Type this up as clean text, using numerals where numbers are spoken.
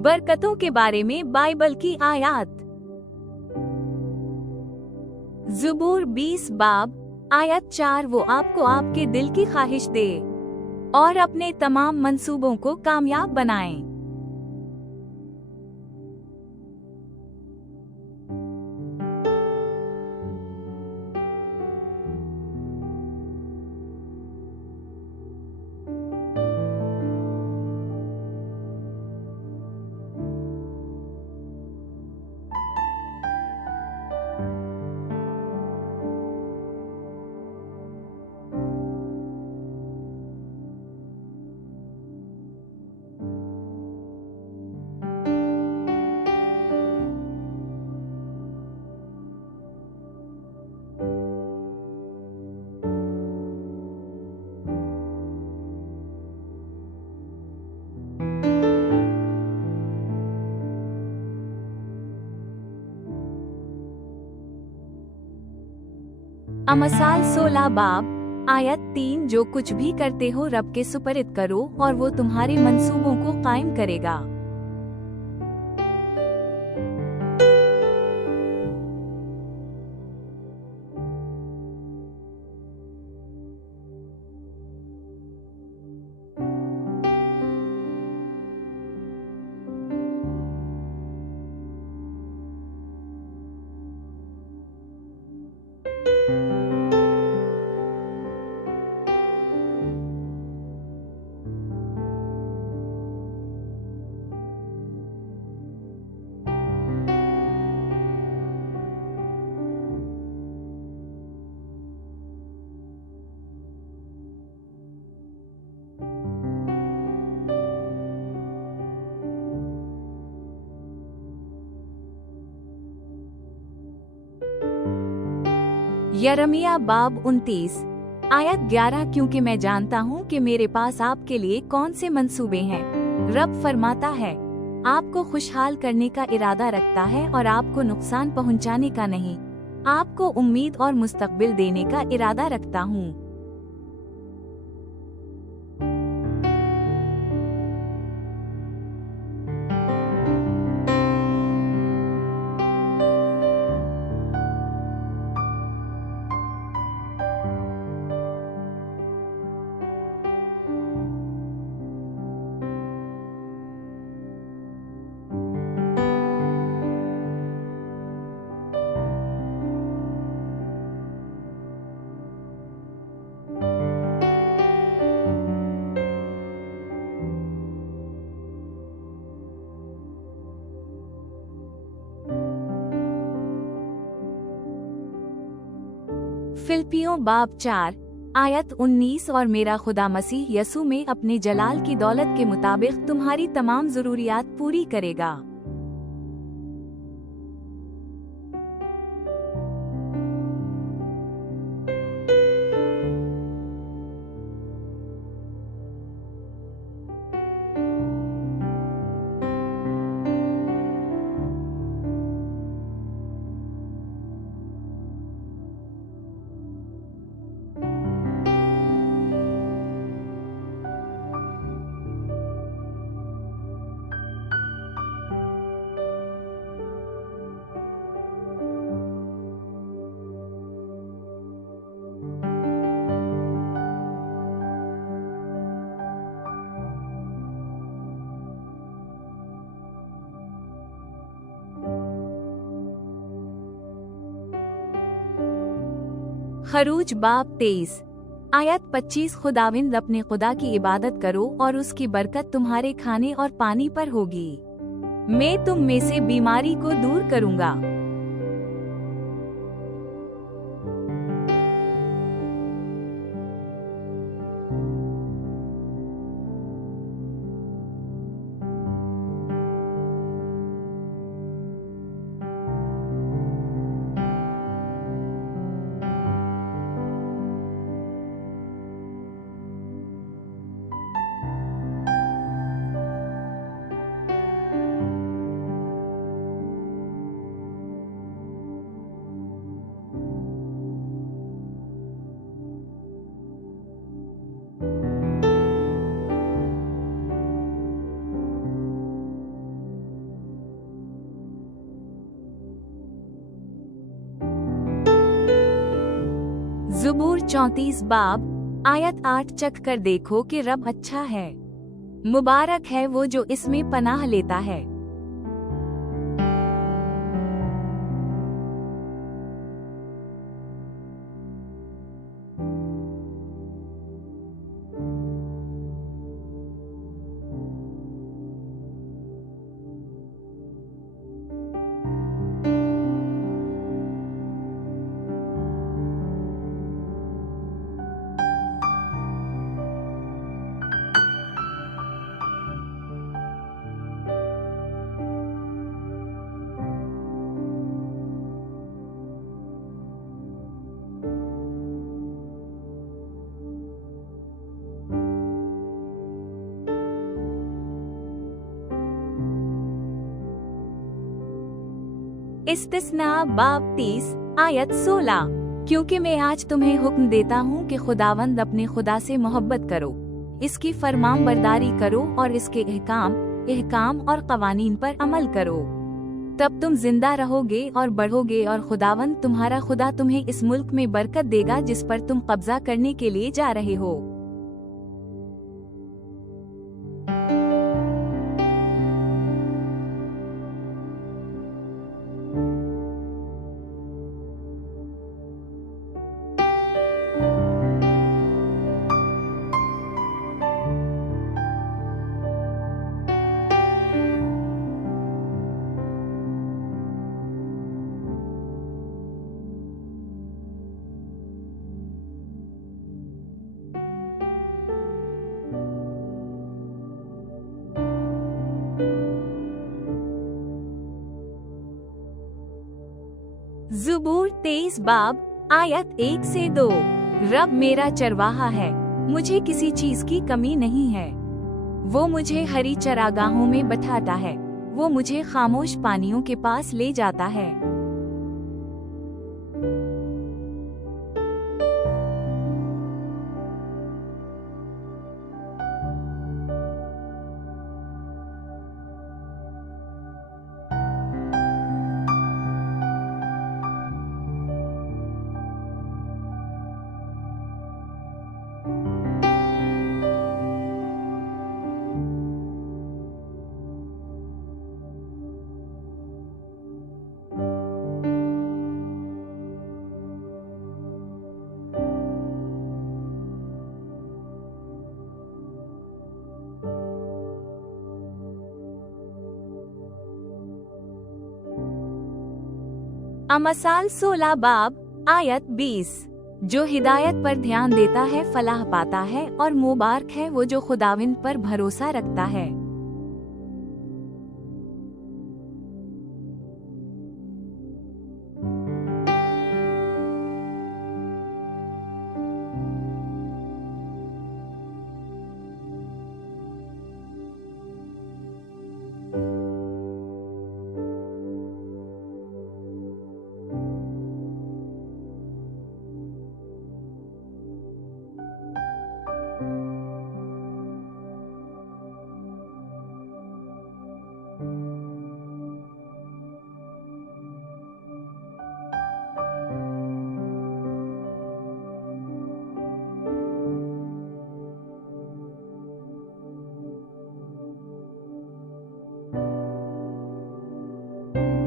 बरकतों के बारे में बाइबल की आयत। ज़बूर 20 बाब आयत 4, वो आपको आपके दिल की ख्वाहिश दे और अपने तमाम मंसूबों को कामयाब बनाए। अमसाल 16 बाब आयत 3, जो कुछ भी करते हो रब के सुपरद करो और वो तुम्हारे मंसूबों को कायम करेगा। यरमिया बाब 29 आयत 11, क्योंकि मैं जानता हूँ कि मेरे पास आपके लिए कौन से मंसूबे हैं। रब फरमाता है, आपको खुशहाल करने का इरादा रखता है और आपको नुकसान पहुँचाने का नहीं। आपको उम्मीद और मुस्तकबिल देने का इरादा रखता हूँ। फिलिपियों बाब 4 आयत 19, और मेरा खुदा मसीह यसू में अपने जलाल की दौलत के मुताबिक तुम्हारी तमाम जरूरियात पूरी करेगा। खरूज बाब 23 आयत 25, खुदाविंद अपने खुदा की इबादत करो और उसकी बरकत तुम्हारे खाने और पानी पर होगी। मैं तुम में से बीमारी को दूर करूंगा। ज़ुबूर 34 बाब आयत 8 चख कर देखो कि रब अच्छा है, मुबारक है वो जो इसमें पनाह लेता है। इस्तिस्ना बाब 30 आयत 16, क्योंकि मैं आज तुम्हें हुक्म देता हूँ कि खुदावंद अपने खुदा से मोहब्बत करो, इसकी फरमान बरदारी करो और इसके इहकाम और कवानीन पर अमल करो, तब तुम जिंदा रहोगे और बढ़ोगे और खुदावंद तुम्हारा खुदा तुम्हें इस मुल्क में बरकत देगा जिस पर तुम कब्जा करने के लिए जा रहे हो। ज़ुबूर 23 बाब आयत 1 से 2, रब मेरा चरवाहा है, मुझे किसी चीज की कमी नहीं है। वो मुझे हरी चरागाहों में बैठाता है, वो मुझे खामोश पानियों के पास ले जाता है। अमसाल 16 बाब आयत 20, जो हिदायत पर ध्यान देता है फलाह पाता है और मुबारक है वो जो खुदाविंद पर भरोसा रखता है।